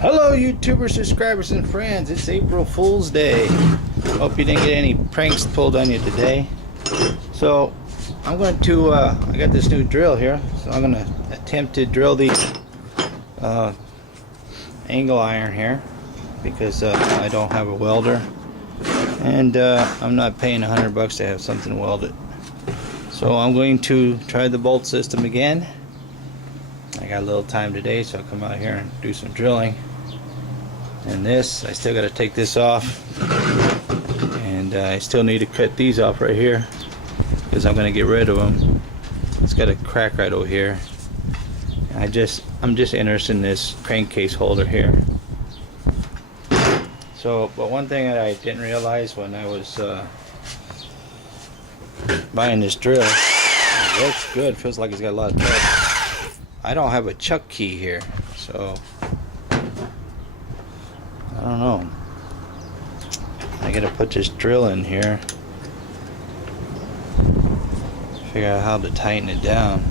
Hello YouTuber subscribers and friends, it's April Fool's Day. Hope you didn't get any pranks pulled on you today. So I'm going to I got this new drill here, so I'm going to attempt to drill the angle iron here because I don't have a welder, and I'm not paying $100 to have something welded. So I'm going to try the bolt system again. I got a little time today, so I'll come out here and do some drilling. And this, I still got to take this off, and I still need to cut these off right here because I'm going to get rid of them. It's got a crack right over here. I'm just interested in this crankcase holder here. So, but one thing that I didn't realize when I was buying this drill, it works good, feels like it's got a lot of torque. I don't have a chuck key here, so I don't know. I gotta put this drill in here, figure out how to tighten it down.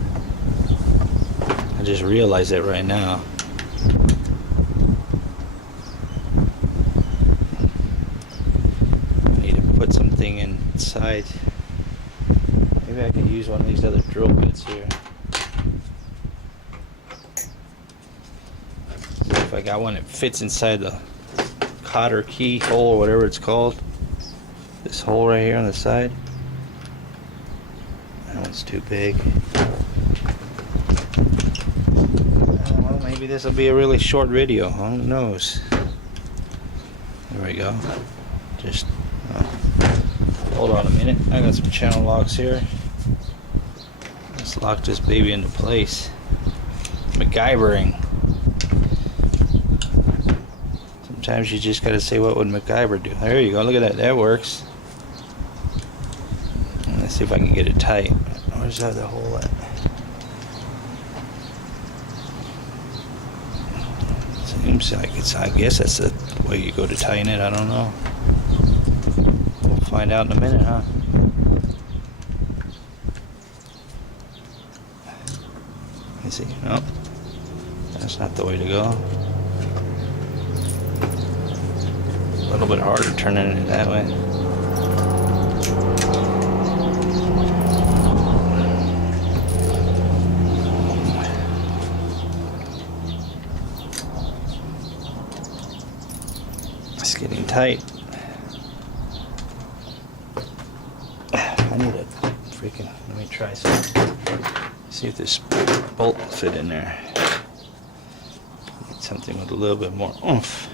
I just realized it right now. I need to put something inside. Maybe I can use one of these other drill bits here. See if I got one that fits inside the cotter key hole or whatever it's called. This hole right here on the side. That one's too big. Well, maybe this will be a really short video. Who knows? There we go. Just hold on a minute. I got some channel locks here. Let's lock this baby into place. MacGyvering. Sometimes you just gotta say, what would MacGyver do? There you go, look at that, that works. Let's see if I can get it tight. Where's that the hole at? Seems like it's, I guess that's the way you go to tighten it, I don't know. We'll find out in a minute, huh? Let me see, nope. That's not the way to go. A little bit harder turning it that way. It's getting tight. I need a freaking, let me try something. See if this bolt will fit in there. Need something with a little bit more oomph.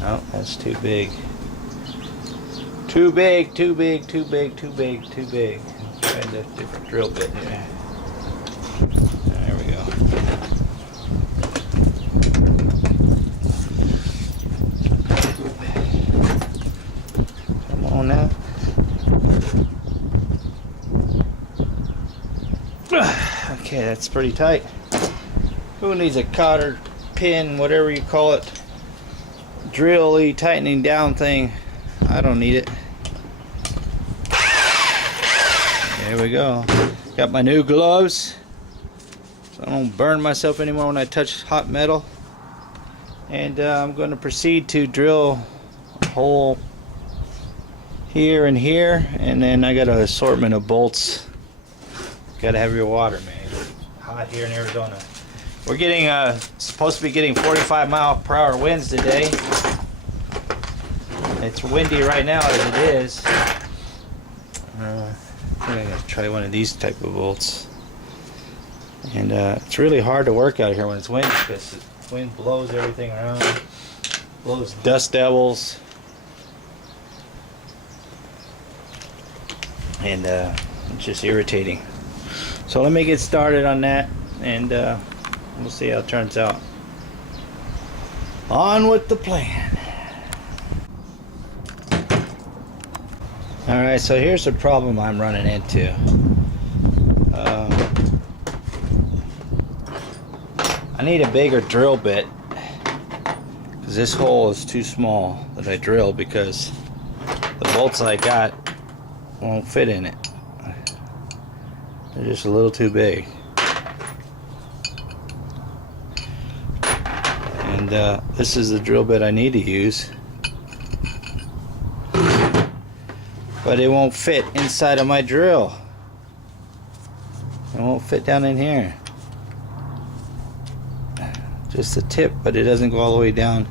Oh, that's too big. Too big, too big, too big, too big, too big. Try a different drill bit here. There we go. Come on now. Okay, that's pretty tight. Who needs a cotter, pin, whatever you call it? Drill-y tightening down thing. I don't need it. There we go. Got my new gloves, so I don't burn myself anymore when I touch hot metal. And I'm going to proceed to drill a hole here and here, and then I got an assortment of bolts. Gotta have your water, man. It's hot here in Arizona. We're getting supposed to be getting 45-mile-per-hour winds today. It's windy right now as it is. I think I'm gonna try one of these type of bolts. And it's really hard to work out here when it's windy because the wind blows everything around, blows dust devils, and it's just irritating. So let me get started on that, and we'll see how it turns out. On with the plan. Alright, so here's the problem I'm running into. I need a bigger drill bit because this hole is too small that I drill, because the bolts I got won't fit in it. They're just a little too big. And this is the drill bit I need to use, but it won't fit inside of my drill. It won't fit down in here. Just the tip, but it doesn't go all the way down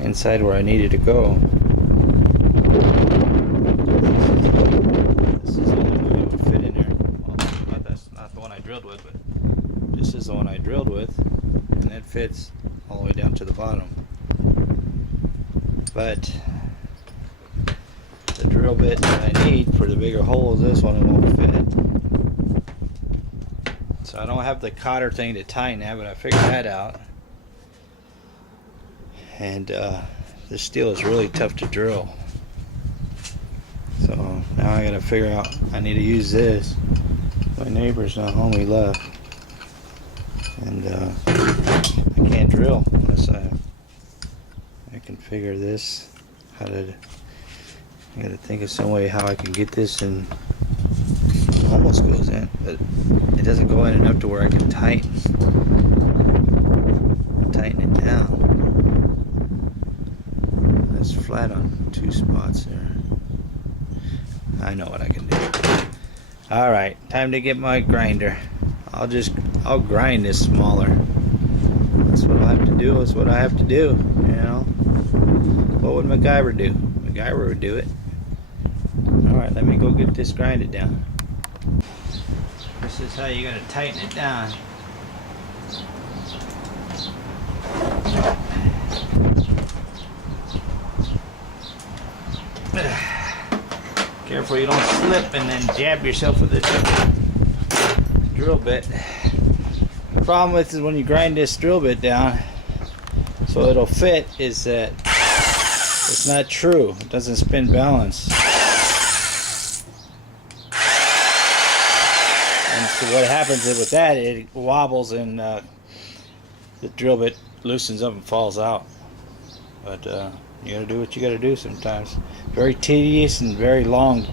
inside where I need it to go. This is the only one that would fit in there. Well, that's not the one I drilled with, but this is the one I drilled with, and it fits all the way down to the bottom. But the drill bit that I need for the bigger holes, this one, it won't fit. So I don't have the cotter thing to tighten that, but I figured that out. And this steel is really tough to drill. So now I gotta figure out, I need to use this. My neighbor's not home, he left. And I can't drill unless I can figure this, I gotta think of some way how I can get this in. Almost goes in, but it doesn't go in enough to where I can tighten it down. It's flat on two spots there. I know what I can do. Alright, time to get my grinder. I'll grind this smaller. That's what I'll have to do. That's what I have to do, you know. What would MacGyver do? MacGyver would do it. Alright, let me go get this grinded down. This is how you gotta tighten it down. Careful you don't slip and then jab yourself with this drill bit. The problem with is when you grind this drill bit down so it'll fit is that it's not true. It doesn't spin balance. And so what happens is with that, it wobbles and the drill bit loosens up and falls out. But you gotta do what you gotta do sometimes. Very tedious and very long.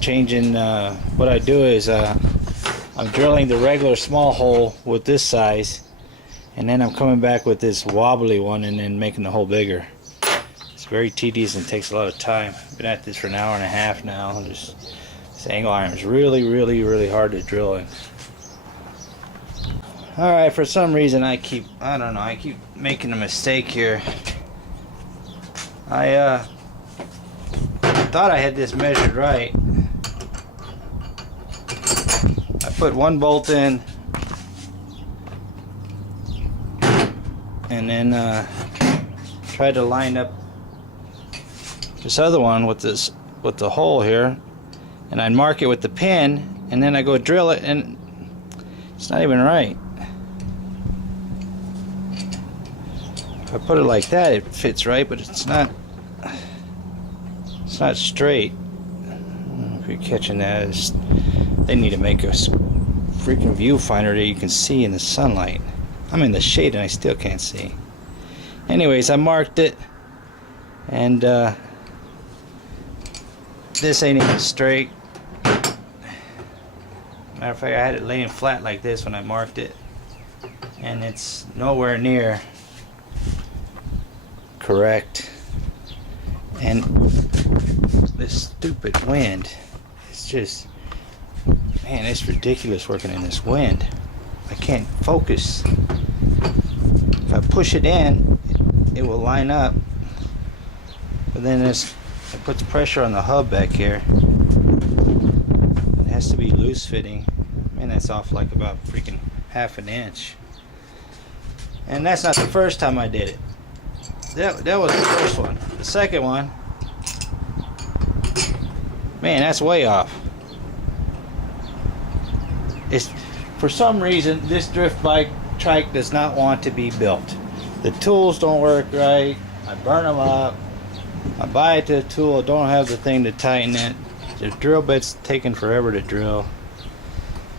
Changing what I do is I'm drilling the regular small hole with this size, and then I'm coming back with this wobbly one and then making the hole bigger. It's very tedious and takes a lot of time. I've been at this for an hour and a half now. This angle iron is really hard to drill in. Alright, for some reason I keep making a mistake here. I thought I had this measured right. I put one bolt in and then tried to line up this other one with the hole here, and I'd mark it with the pin, and then I go drill it, and it's not even right. If I put it like that, it fits right, but it's not straight. I don't know if you're catching that. They need to make a freaking viewfinder that you can see in the sunlight. I'm in the shade and I still can't see. Anyways, I marked it, and this ain't even straight. Matter of fact, I had it laying flat like this when I marked it, and it's nowhere near correct. And this stupid wind, it's just, man, it's ridiculous working in this wind. I can't focus. If I push it in, it will line up, but then it puts pressure on the hub back here. It has to be loose fitting. Man, that's off like about freaking half an inch. And that's not the first time I did it. That was the first one. The second one, man, that's way off. It's, for some reason, this drift bike trike does not want to be built. The tools don't work right. I burn them up. I buy it to a tool, don't have the thing to tighten it. The drill bit's taking forever to drill.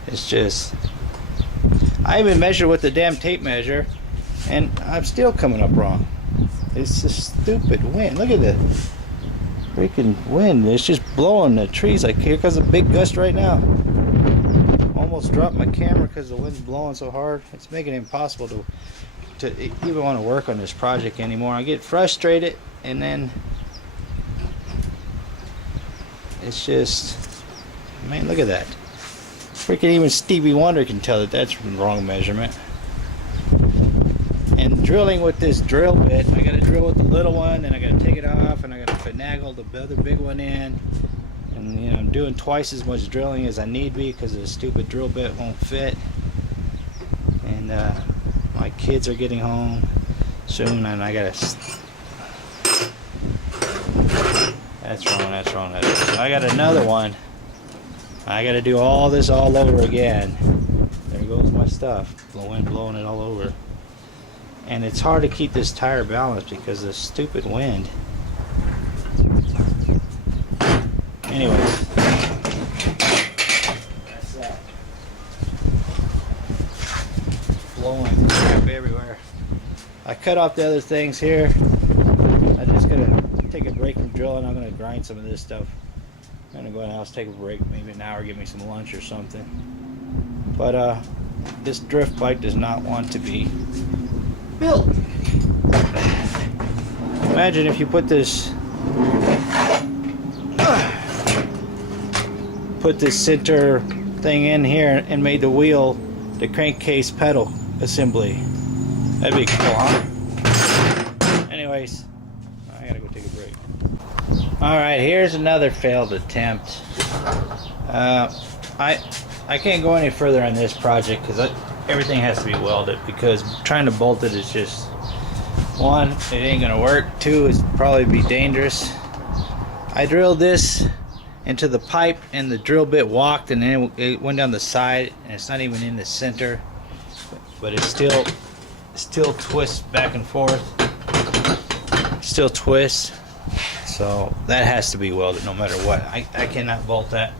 It's just, I even measured with the damn tape measure, and I'm still coming up wrong. It's this stupid wind. Look at the freaking wind. It's just blowing the trees. Like, here comes a big gust right now. Almost dropped my camera because the wind's blowing so hard. It's making it impossible to to even want to work on this project anymore. I get frustrated, and then it's just, man, look at that. Freaking even Stevie Wonder can tell that that's the wrong measurement. And drilling with this drill bit, I gotta drill with the little one, and I gotta take it off, and I gotta finagle the other big one in. And you know, I'm doing twice as much drilling as I need be because the stupid drill bit won't fit. And my kids are getting home soon, and I gotta. That's wrong. That's wrong. That's wrong. So I got another one. I gotta do all this all over again. There goes my stuff. The wind blowing it all over. And it's hard to keep this tire balanced because of the stupid wind. Anyways, that's that. Blowing crap everywhere. I cut off the other things here. I'm just gonna take a break from drilling. I'm gonna grind some of this stuff. I'm gonna go in the house, take a break, maybe an hour, get me some lunch or something. But this drift bike does not want to be built. Imagine if you put this center thing in here and made the wheel the crankcase pedal assembly. That'd be cool, huh? Anyways, I gotta go take a break. Alright, here's another failed attempt. I can't go any further on this project because everything has to be welded, because trying to bolt it is just, one, it ain't gonna work. Two, it's probably be dangerous. I drilled this into the pipe and the drill bit walked, and then it went down the side, and it's not even in the center, but it still twists back and forth. Still twists. So that has to be welded no matter what. I cannot bolt that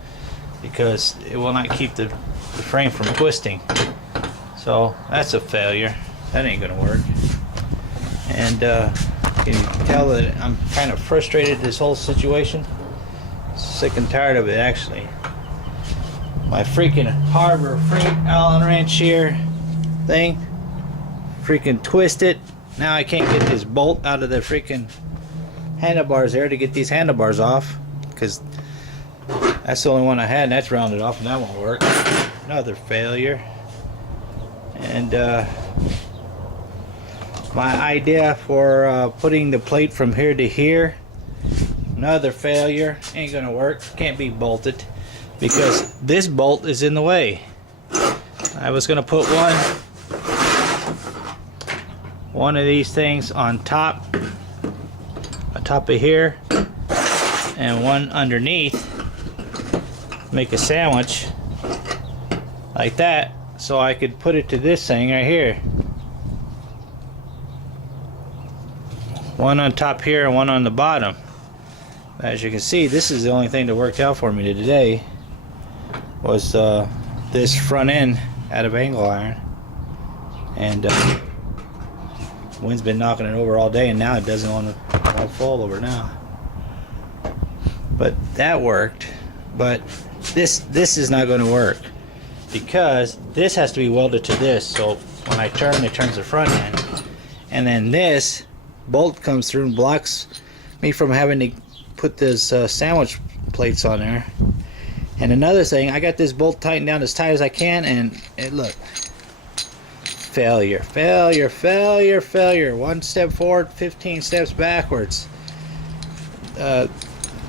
because it will not keep the frame from twisting. So that's a failure. That ain't gonna work. And can you tell that I'm kind of frustrated this whole situation? Sick and tired of it, actually. My freaking Harbor Freight Allen wrench here thing freaking twisted. Now I can't get this bolt out of the freaking handlebars there to get these handlebars off, because that's the only one I had, and that's rounded off, and that won't work. Another failure. And my idea for putting the plate from here to here, another failure. Ain't gonna work. Can't be bolted because this bolt is in the way. I was gonna put one of these things on top of here, and one underneath. Make a sandwich like that, so I could put it to this thing right here. One on top here and one on the bottom. As you can see, this is the only thing that worked out for me today, was this front end out of angle iron. And wind's been knocking it over all day, and now it doesn't want to fall over now. But that worked. But this is not going to work, because this has to be welded to this. So when I turn, it turns the front end, and then this bolt comes through and blocks me from having to put this sandwich plates on there. And another thing, I got this bolt tightened down as tight as I can, and look, failure, failure, failure, failure. One step forward, 15 steps backwards.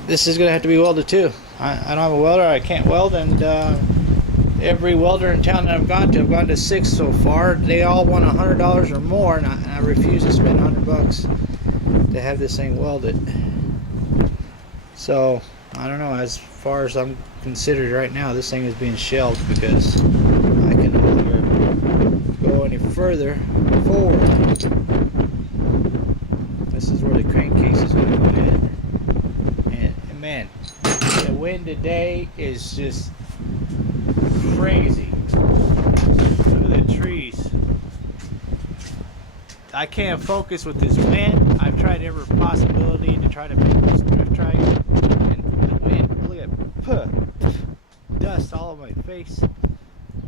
This is gonna have to be welded too. I don't have a welder. I can't weld, and every welder in town that I've gone to 6 so far. They all want $100 or more, and I refuse to spend $100 to have this thing welded. So I don't know. As far as I'm considered right now, this thing is being shelved because I can no longer go any further forward. This is where the crankcase is going to go in. And man, the wind today is just crazy. Look at the trees. I can't focus with this wind. I've tried every possibility to try to make this drift trike, and the wind, look at dust all over my face,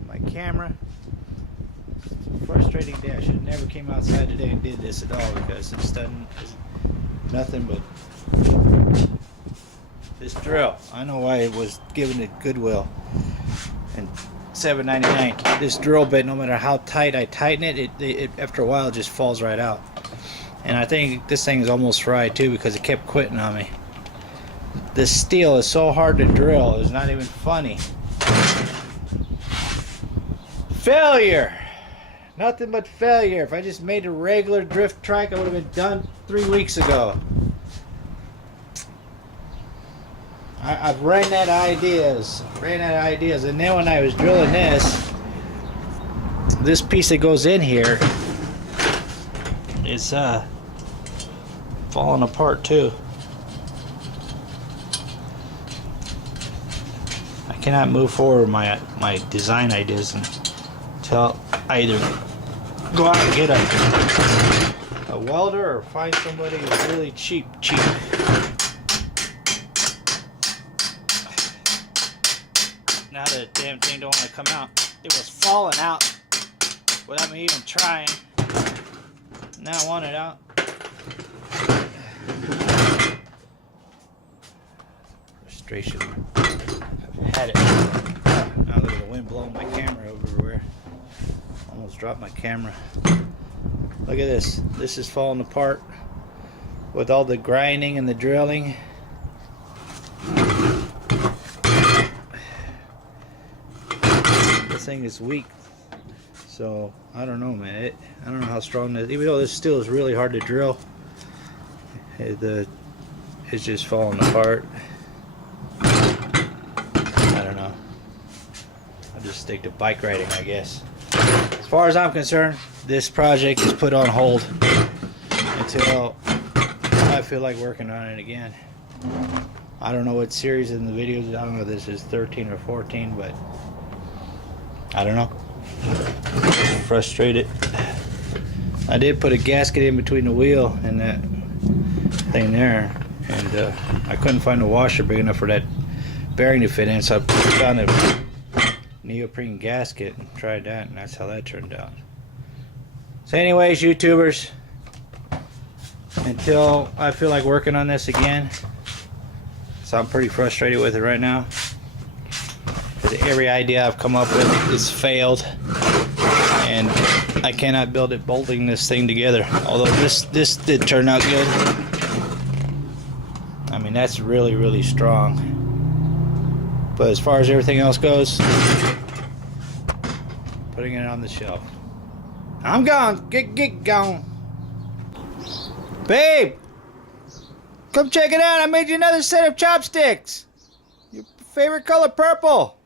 my camera. Frustrating day. I should have never came outside today and did this at all, because it's done nothing but this drill. I know why it was given at Goodwill and $7.99. This drill bit, no matter how tight I tighten it, it after a while it just falls right out. And I think this thing is almost fried too, because it kept quitting on me. This steel is so hard to drill, it's not even funny. Failure! Nothing but failure. If I just made a regular drift trike, I would have been done 3 weeks ago. I've ran out of ideas. And then when I was drilling this piece that goes in here is falling apart too. I cannot move forward my design ideas until I either go out and get a welder or find somebody who's really cheap. Now the damn thing don't want to come out. It was falling out without me even trying. Now I want it out. Frustration. I've had it. Now look at the wind blowing my camera everywhere. Almost dropped my camera. Look at this. This is falling apart with all the grinding and the drilling. This thing is weak. So I don't know, man. I don't know how strong this. Even though this steel is really hard to drill, it's just falling apart. I don't know. I'll just stick to bike riding, I guess. As far as I'm concerned, this project is put on hold until I feel like working on it again. I don't know what series in the videos. I don't know if this is 13 or 14, but I don't know. Frustrated. I did put a gasket in between the wheel and that thing there, and I couldn't find a washer big enough for that bearing to fit in, so I found a neoprene gasket and tried that, and that's how that turned out. So anyways, YouTubers, until I feel like working on this again, so I'm pretty frustrated with it right now, because every idea I've come up with is failed, and I cannot build it bolting this thing together. Although this did turn out good. I mean, that's really strong. But as far as everything else goes, putting it on the shelf. I'm gone. Get gone. Babe, come check it out. I made you another set of chopsticks. Your favorite color, purple.